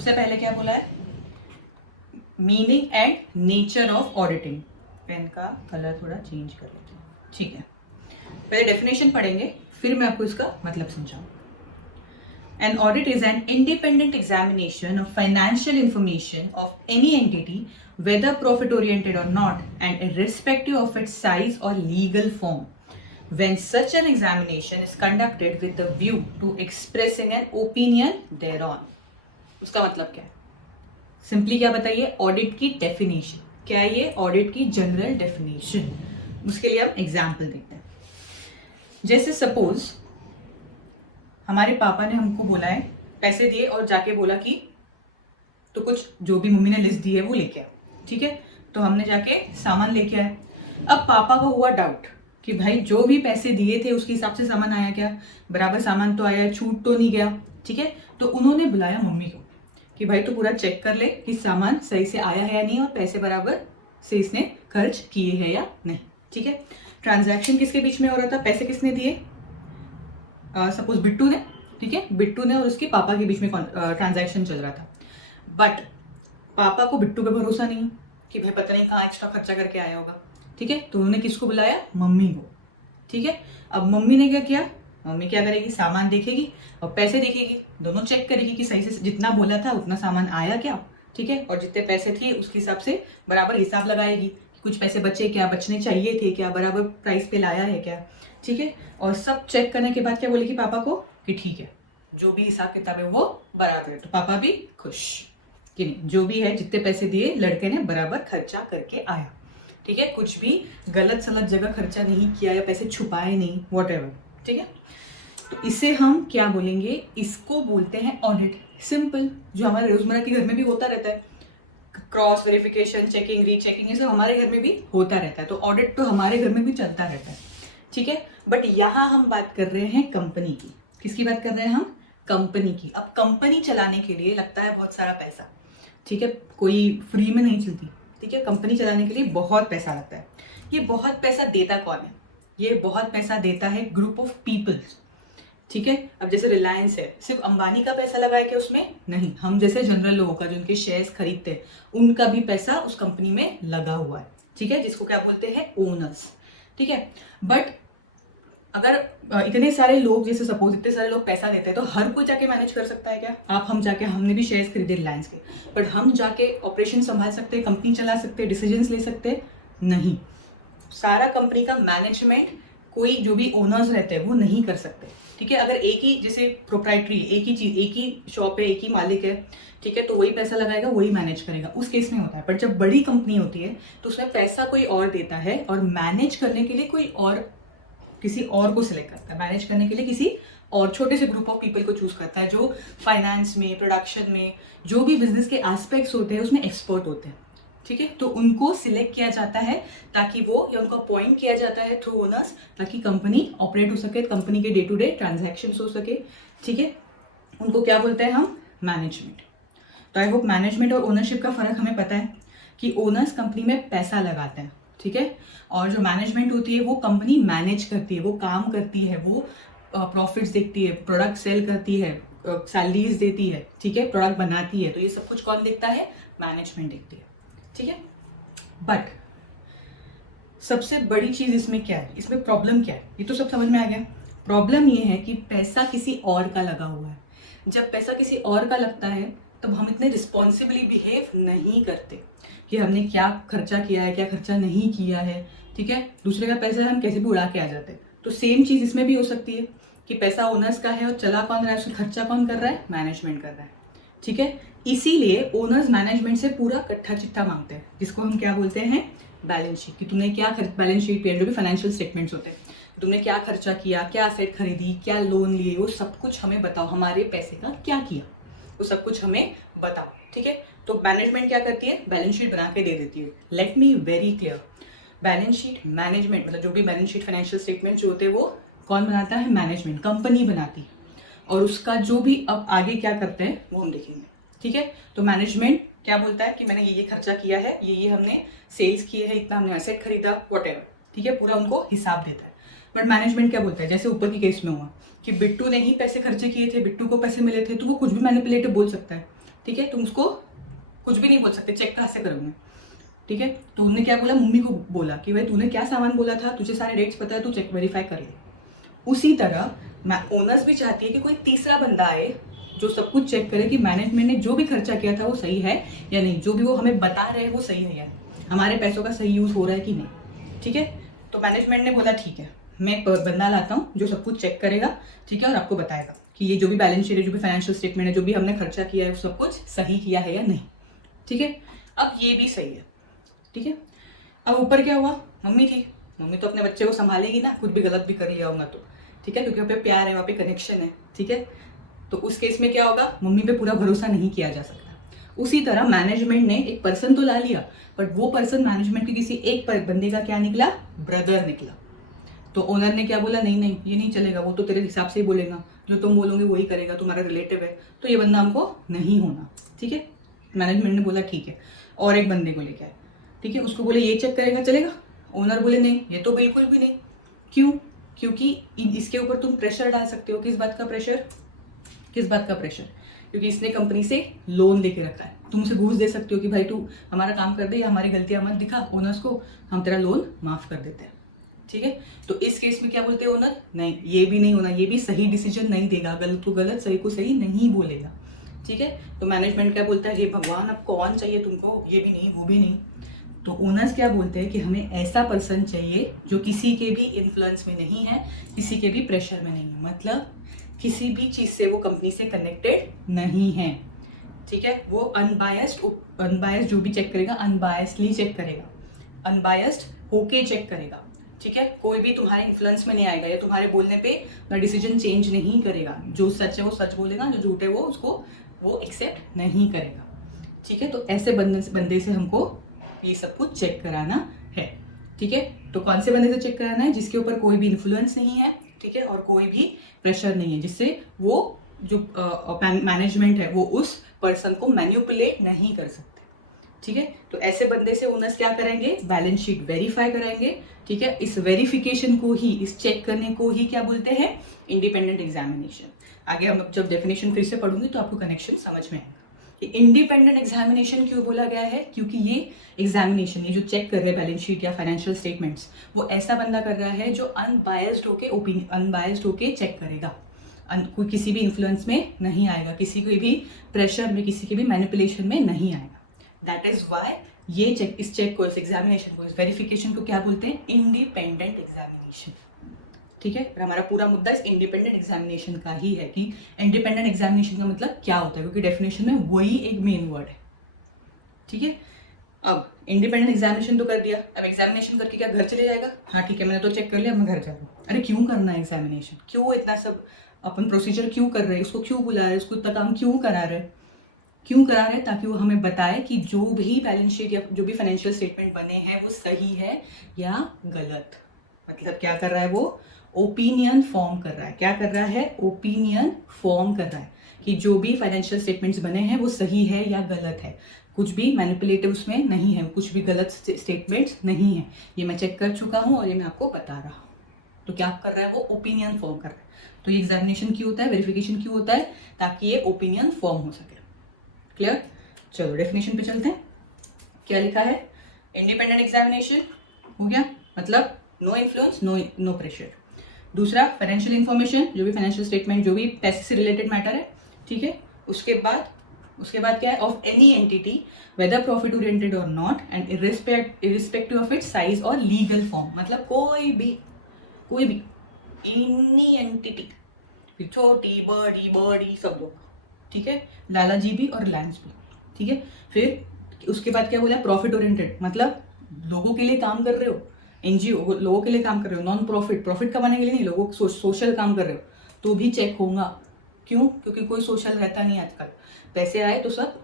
सबसे पहले क्या बोला है, meaning and nature of auditing. Pen का कलर थोड़ा चेंज कर लेते हैं, ठीक है। पहले डेफिनेशन पढ़ेंगे, फिर मैं आपको इसका मतलब समझाऊँ। An audit is an independent examination of financial information of any entity, whether profit-oriented or not, and irrespective of its size or legal form. When such an examination is conducted with the view to expressing an opinion thereon. उसका मतलब क्या है? Simply क्या बताइए, audit की definition क्या है, ये ऑडिट की जनरल डेफिनेशन। उसके लिए हम एग्जाम्पल देखते हैं। जैसे सपोज हमारे पापा ने हमको बोला है, पैसे दिए और जाके बोला कि तो कुछ जो भी मम्मी ने लिस्ट दी है वो लेके आ, ठीक है। तो हमने जाके सामान लेके आए। अब पापा को हुआ डाउट कि भाई जो भी पैसे दिए थे उसके हिसाब से सामान आया क्या, बराबर सामान तो आया, छूट तो नहीं गया, ठीक है। तो उन्होंने बुलाया मम्मी को कि भाई तो पूरा चेक कर ले कि सामान सही से आया है या नहीं और पैसे बराबर से इसने खर्च किए हैं या नहीं, ठीक है। ट्रांजैक्शन किसके बीच में हो रहा था, पैसे किसने दिए, सपोज बिट्टू ने, ठीक है, बिट्टू ने और उसके पापा के बीच में ट्रांजैक्शन चल रहा था। बट पापा को बिट्टू पे भरोसा नहीं कि भाई पता नहीं कहाँ एक्स्ट्रा खर्चा करके आया होगा, ठीक है। तो उन्होंने किसको बुलाया, मम्मी को, ठीक है। अब मम्मी ने क्या किया, मम्मी क्या करेगी, सामान देखेगी और पैसे देखेगी, दोनों चेक करेगी कि सही से जितना बोला था उतना सामान आया क्या, ठीक है। और जितने पैसे थे उसके हिसाब से बराबर हिसाब लगाएगी कि कुछ पैसे बचे क्या, बचने चाहिए थे क्या, बराबर प्राइस पे लाया है क्या, ठीक है। और सब चेक करने के बाद क्या बोलेगी पापा को कि ठीक है, जो भी हिसाब किताब है वो बराबर है। तो पापा भी खुश कि नहीं, जो भी है जितने पैसे दिए लड़के ने बराबर खर्चा करके आया, ठीक है। कुछ भी गलत सलत जगह खर्चा नहीं किया या पैसे छुपाए नहीं, वॉटएवर, ठीक है। तो इसे हम क्या बोलेंगे, इसको बोलते हैं ऑडिट। सिंपल, जो हमारे रोजमर्रा के घर में भी होता रहता है, क्रॉस वेरिफिकेशन, चेकिंग, रीचेकिंग, ये सब हमारे घर में भी होता रहता है। तो ऑडिट तो हमारे घर में भी चलता रहता है, ठीक है। बट यहाँ हम बात कर रहे हैं कंपनी की। किसकी बात कर रहे हैं हम, कंपनी की। अब कंपनी चलाने के लिए लगता है बहुत सारा पैसा, ठीक है, कोई फ्री में नहीं चलती, ठीक है। कंपनी चलाने के लिए बहुत पैसा लगता है। ये बहुत पैसा देता कौन है, ये बहुत पैसा देता है ग्रुप ऑफ पीपल्स, ठीक है। अब जैसे रिलायंस है, सिर्फ अंबानी का पैसा लगाया क्या उसमें, नहीं, हम जैसे जनरल लोगों का जो उनके शेयर्स खरीदते हैं उनका भी पैसा उस कंपनी में लगा हुआ है, ठीक है, जिसको क्या बोलते हैं, ओनर्स, ठीक है। बट अगर इतने सारे लोग, जैसे सपोज इतने सारे लोग पैसा देते हैं तो हर कोई जाके मैनेज कर सकता है क्या, आप हम जाके, हमने भी शेयर्स खरीदे रिलायंस के, बट हम जाके ऑपरेशन संभाल सकते हैं, कंपनी चला सकते हैं, डिसीजंस ले सकते हैं, नहीं। सारा कंपनी का मैनेजमेंट कोई जो भी ओनर्स रहते हैं वो नहीं कर सकते, ठीक है। अगर एक ही, जैसे प्रोप्राइटरी, एक ही चीज, एक ही शॉप है, एक ही मालिक है, ठीक है, तो वही पैसा लगाएगा, वही मैनेज करेगा, उस केस में होता है। बट जब बड़ी कंपनी होती है तो उसमें पैसा कोई और देता है और मैनेज करने के लिए कोई और, किसी और को सिलेक्ट करता है, मैनेज करने के लिए किसी और छोटे से ग्रुप ऑफ पीपल को चूज करता है, जो फाइनेंस में, प्रोडक्शन में, जो भी बिजनेस के एस्पेक्ट्स होते हैं उसमें एक्सपर्ट होते हैं, ठीक है। तो उनको सिलेक्ट किया जाता है ताकि वो, या उनको अपॉइंट किया जाता है थ्रू ओनर्स, ताकि कंपनी ऑपरेट हो सके, कंपनी के डे टू डे ट्रांजैक्शन हो सके, ठीक है। उनको क्या बोलते हैं हम, मैनेजमेंट। तो आई होप मैनेजमेंट और ओनरशिप का फर्क हमें पता है कि ओनर्स कंपनी में पैसा लगाते हैं, ठीक है, और जो मैनेजमेंट होती है वो कंपनी मैनेज करती है, वो काम करती है, वो प्रॉफिट्स देखती है, प्रोडक्ट सेल करती है, सैलरीज देती है, ठीक है, प्रोडक्ट बनाती है। तो ये सब कुछ कौन देखता है, मैनेजमेंट देखती है, ठीक है। बट सबसे बड़ी चीज इसमें क्या है, इसमें प्रॉब्लम क्या है, ये तो सब समझ में आ गया। प्रॉब्लम ये है कि पैसा किसी और का लगा हुआ है। जब पैसा किसी और का लगता है तब हम इतने रिस्पॉन्सिबली बिहेव नहीं करते कि हमने क्या खर्चा किया है, क्या खर्चा नहीं किया है, ठीक है। दूसरे का पैसा हम कैसे भी उड़ा के आ जाते हैं। तो सेम चीज इसमें भी हो सकती है कि पैसा ओनर्स का है और चला कौन रहा है, उसका खर्चा कौन कर रहा है, मैनेजमेंट कर रहा है, ठीक है। इसीलिए ओनर्स मैनेजमेंट से पूरा कट्ठा चिट्ठा मांगते हैं, जिसको हम क्या बोलते हैं, बैलेंस शीट, कि तुमने क्या बैलेंस शीट पे जो भी फाइनेंशियल स्टेटमेंट्स होते हैं, तुमने क्या खर्चा किया, क्या असेट खरीदी, क्या लोन लिए, वो सब कुछ हमें बताओ, हमारे पैसे का क्या किया, वो सब कुछ हमें बताओ, ठीक है। तो मैनेजमेंट क्या करती है, बैलेंस शीट बना के दे देती है। Let me very clear, balance sheet management, मतलब जो भी बैलेंस शीट फाइनेंशियल स्टेटमेंट जो होते हैं वो कौन बनाता है, मैनेजमेंट, कंपनी बनाती है। और उसका जो भी अब आगे क्या करते हैं वो हम देखेंगे, ठीक है। तो मैनेजमेंट क्या बोलता है कि मैंने ये खर्चा किया है, ये हमने सेल्स किए हैं, इतना हमने एसेट खरीदा, व्हाटएवर, ठीक है, पूरा उनको हिसाब देता है। बट मैनेजमेंट क्या बोलता है, जैसे ऊपर की केस में हुआ कि बिट्टू ने ही पैसे खर्चे किए थे, बिट्टू को पैसे मिले थे, तो वो कुछ भी मैनिपुलेटिव बोल सकता है, ठीक ठीक है, तुम उसको कुछ भी नहीं बोल सकते, चेक कहाँ से करोगे, ठीक है। तो उन्होंने क्या बोला, मम्मी को बोला कि भाई तूने क्या सामान बोला था, तुझे सारे रेट्स पता है, तू चेक वेरीफाई कर ले। उसी तरह ओनर्स भी चाहती है कि कोई तीसरा बंदा आए जो सब कुछ चेक करे कि मैनेजमेंट ने जो भी खर्चा किया था वो सही है या नहीं, जो भी वो हमें बता रहे हैं वो सही है या नहीं, हमारे पैसों का सही यूज हो रहा है कि नहीं, ठीक है। तो मैनेजमेंट ने बोला ठीक है, मैं एक बंदा लाता हूँ जो सब कुछ चेक करेगा, ठीक है, और आपको बताएगा कि ये जो भी बैलेंस शीट है, जो भी फाइनेंशियल स्टेटमेंट है, जो भी हमने खर्चा किया है, सब कुछ सही किया है या नहीं, ठीक है। अब ये भी सही है, ठीक है। अब ऊपर क्या हुआ, मम्मी थी, मम्मी तो अपने बच्चे को संभालेगी ना, कुछ भी गलत भी कर लिया होगा तो, ठीक है, क्योंकि वहाँ पे प्यार है, वहाँ पे कनेक्शन है, ठीक है। तो उस केस में क्या होगा, मम्मी पे पूरा भरोसा नहीं किया जा सकता। उसी तरह मैनेजमेंट ने एक पर्सन तो ला लिया, बट वो पर्सन मैनेजमेंट के किसी एक बंदे का क्या निकला, ब्रदर निकला। तो ओनर ने क्या बोला, नहीं नहीं ये नहीं चलेगा, वो तो तेरे हिसाब से ही बोलेगा, जो तुम बोलोगे वही करेगा, तुम्हारा रिलेटिव है, तो ये बंदा हमको नहीं होना, ठीक है। मैनेजमेंट ने बोला ठीक है, और एक बंदे को लेके आए, ठीक है, उसको बोले ये चेक करेगा, चलेगा। ओनर बोले नहीं, ये तो बिल्कुल भी नहीं। क्यों? क्योंकि इसके ऊपर तुम प्रेशर डाल सकते हो। किस बात का प्रेशर? किस बात का प्रेशर? क्योंकि इसने कंपनी से लोन लेके रखा है, तुम उसे घूस दे सकते हो कि भाई तू हमारा काम कर दे या हमारी गलतियां मत दिखा ओनर्स को, हम तेरा लोन माफ कर देते हैं, ठीक है। तो इस केस में क्या बोलते हैं ओनर, नहीं ये भी नहीं होना, ये भी सही डिसीजन नहीं देगा, गलत को गलत, सही को सही नहीं बोलेगा, ठीक है। तो मैनेजमेंट क्या बोलता है, हे भगवान अब कौन चाहिए तुमको, ये भी नहीं वो भी नहीं। तो ओनर्स क्या बोलते हैं कि हमें ऐसा पर्सन चाहिए जो किसी के भी इन्फ्लुएंस में नहीं है, किसी के भी प्रेशर में नहीं है, मतलब किसी भी चीज से वो कंपनी से कनेक्टेड नहीं है, ठीक है। वो अनबायस्ड जो भी चेक करेगा, अनबायस्डली चेक करेगा, अनबायस्ड होके चेक करेगा, ठीक है। कोई भी तुम्हारे इन्फ्लुएंस में नहीं आएगा या तुम्हारे बोलने पे डिसीजन चेंज नहीं करेगा, जो सच है वो सच बोलेगा, जो झूठ है वो उसको वो एक्सेप्ट नहीं करेगा, ठीक है। तो ऐसे बंदे से हमको ये सब कुछ चेक कराना है, ठीक है। तो कौन से बंदे से चेक कराना है, जिसके ऊपर कोई भी इन्फ्लुएंस नहीं है, ठीक है, और कोई भी प्रेशर नहीं है, जिससे वो जो मैनेजमेंट है वो उस पर्सन को मैनिपुलेट नहीं कर सकते, ठीक है। तो ऐसे बंदे से ओनर्स क्या करेंगे, बैलेंस शीट वेरीफाई कराएंगे, ठीक है। इस वेरिफिकेशन को ही, इस चेक करने को ही क्या बोलते हैं, इंडिपेंडेंट एग्जामिनेशन। आगे हम जब डेफिनेशन फिर से पढ़ूंगी तो आपको कनेक्शन समझ में आएगा। इंडिपेंडेंट एग्जामिनेशन क्यों बोला गया है, क्योंकि ये एग्जामिनेशन, ये जो चेक कर रहे हैं बैलेंस शीट या फाइनेंशियल स्टेटमेंट्स, वो ऐसा बंदा कर रहा है जो अनबायस्ड होके चेक करेगा, कोई किसी भी इन्फ्लुएंस में नहीं आएगा, किसी के भी प्रेशर में, किसी के भी मैनिपुलेशन में नहीं आएगा। दैट इज वाई ये चेक, इस चेक को, इस एग्जामिनेशन को, इस वेरिफिकेशन को क्या बोलते हैं, इंडिपेंडेंट एग्जामिनेशन, ठीक है। और हमारा पूरा मुद्दा इस इंडिपेंडेंट एग्जामिनेशन का ही है कि इंडिपेंडेंट एग्जामिनेशन का मतलब क्या होता है, क्योंकि डेफिनेशन में वही एक मेन वर्ड है, ठीक है। अब इंडिपेंडेंट एग्जामिनेशन तो कर दिया, अब एग्जामिनेशन करके क्या घर चले जाएगा, हाँ ठीक है मैंने तो चेक कर लिया, मैं घर जा रहा हूँ। अरे क्यों करना है एग्जामिनेशन, क्यों इतना सब अपन प्रोसीजर क्यों कर रहे हैं, उसको क्यों बुला रहे हैं, उसको इतना काम क्यों करा रहे हैं, क्यों करा रहे हैं, ताकि वो हमें बताए कि जो भी बैलेंस शीट या जो भी फाइनेंशियल स्टेटमेंट बने हैं वो सही है या गलत। मतलब क्या कर रहा है वो, ओपिनियन फॉर्म कर रहा है। क्या कर रहा है, ओपिनियन फॉर्म कर रहा है कि जो भी फाइनेंशियल स्टेटमेंट्स बने हैं वो सही है या गलत है, कुछ भी मैनिपुलेटिव उसमें नहीं है, कुछ भी गलत स्टेटमेंट्स नहीं है, ये मैं चेक कर चुका हूँ और ये मैं आपको बता रहा हूँ। तो क्या कर रहा है वो, ओपिनियन फॉर्म कर रहा है। तो ये एग्जामिनेशन क्यों होता है, वेरिफिकेशन क्यों होता है, ताकि ये ओपिनियन फॉर्म हो सके। क्लियर? चलो डेफिनेशन पे चलते हैं। क्या लिखा है, इंडिपेंडेंट एग्जामिनेशन हो गया, मतलब नो इन्फ्लुएंस, नो प्रेशर। दूसरा फाइनेंशियल इन्फॉर्मेशन, जो भी फाइनेंशियल स्टेटमेंट, जो भी पैसे से रिलेटेड मैटर है, ठीक है। उसके बाद क्या है, of any entity whether profit oriented और not and irrespective of its size और लीगल फॉर्म, मतलब कोई भी एनी एंटिटी, छोटी बड़ी सब लोग, ठीक है, लाला जी भी और रिलायंस भी, ठीक है। फिर उसके बाद क्या बोला, प्रॉफिट ओरिएंटेड, मतलब लोगों के लिए काम कर रहे हो, एनजीओ लोगों के लिए काम कर रहे हो, नॉन प्रॉफिट कमाने के लिए नहीं, लोगों सोशल काम कर रहे हो तो भी चेक होगा। क्यों? क्योंकि कोई सोशल रहता नहीं आजकल, पैसे आए तो सब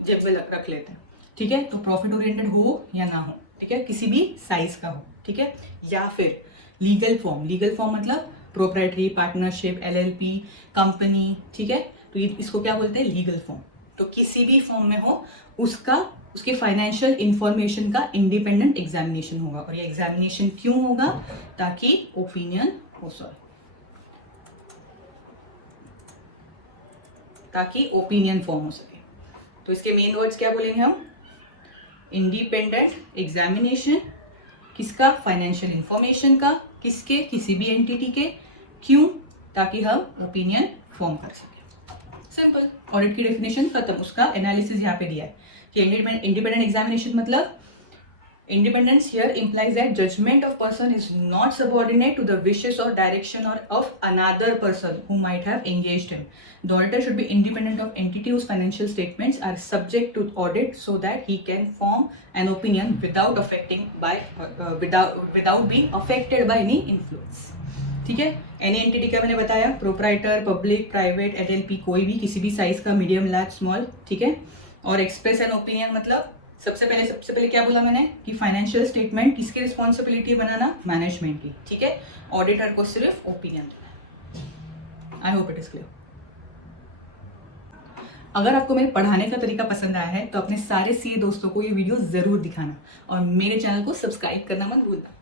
जेब में रख लेते हैं, ठीक है। तो प्रॉफिट ओरिएंटेड हो या ना हो, ठीक है, किसी भी साइज का हो, ठीक है। या फिर लीगल फॉर्म मतलब प्रोप्राइटरी, पार्टनरशिप, एलएलपी, कंपनी, ठीक है। तो ये इसको क्या बोलते हैं, लीगल फॉर्म। तो किसी भी फॉर्म में हो, उसके फाइनेंशियल इंफॉर्मेशन का इंडिपेंडेंट एग्जामिनेशन होगा। और ये एग्जामिनेशन क्यों होगा, ताकि ओपिनियन फॉर्म हो सके। तो इसके मेन वर्ड्स क्या बोलेंगे हम? इंडिपेंडेंट एग्जामिनेशन किसका? फाइनेंशियल इंफॉर्मेशन का। किसके? किसी भी एंटिटी के। क्यों? ताकि हम ओपिनियन फॉर्म कर सकें। सिंपल। ऑडिट की डेफिनेशन खत्म, उसका एनालिसिस यहाँ पे दिया है कि इंडिपेंडेंट एग्जामिनेशन मतलब independence here implies that judgment of person is not subordinate to the wishes or direction or of another person who might have engaged him. The auditor should be independent of entity whose financial statements are subject to audit so that he can form an opinion without being affected by any influence. ठीक है। Any entity का मैंने बताया, proprietor, public, private, LLP, कोई भी किसी भी size का, मीडियम, लार्ज, स्मॉल। ठीक है। और एक्सप्रेस एन ओपिनियन मतलब सबसे पहले क्या बोला मैंने कि फाइनेंशियल स्टेटमेंट किसकी रिस्पॉन्सिबिलिटी बनाना? मैनेजमेंट की। ठीक है। ऑडिटर को सिर्फ ओपिनियन देना। I hope it is clear. अगर आपको मेरे पढ़ाने का तरीका पसंद आया है तो अपने सारे सीए दोस्तों को ये वीडियो जरूर दिखाना और मेरे चैनल को सब्सक्राइब करना मत भूलना।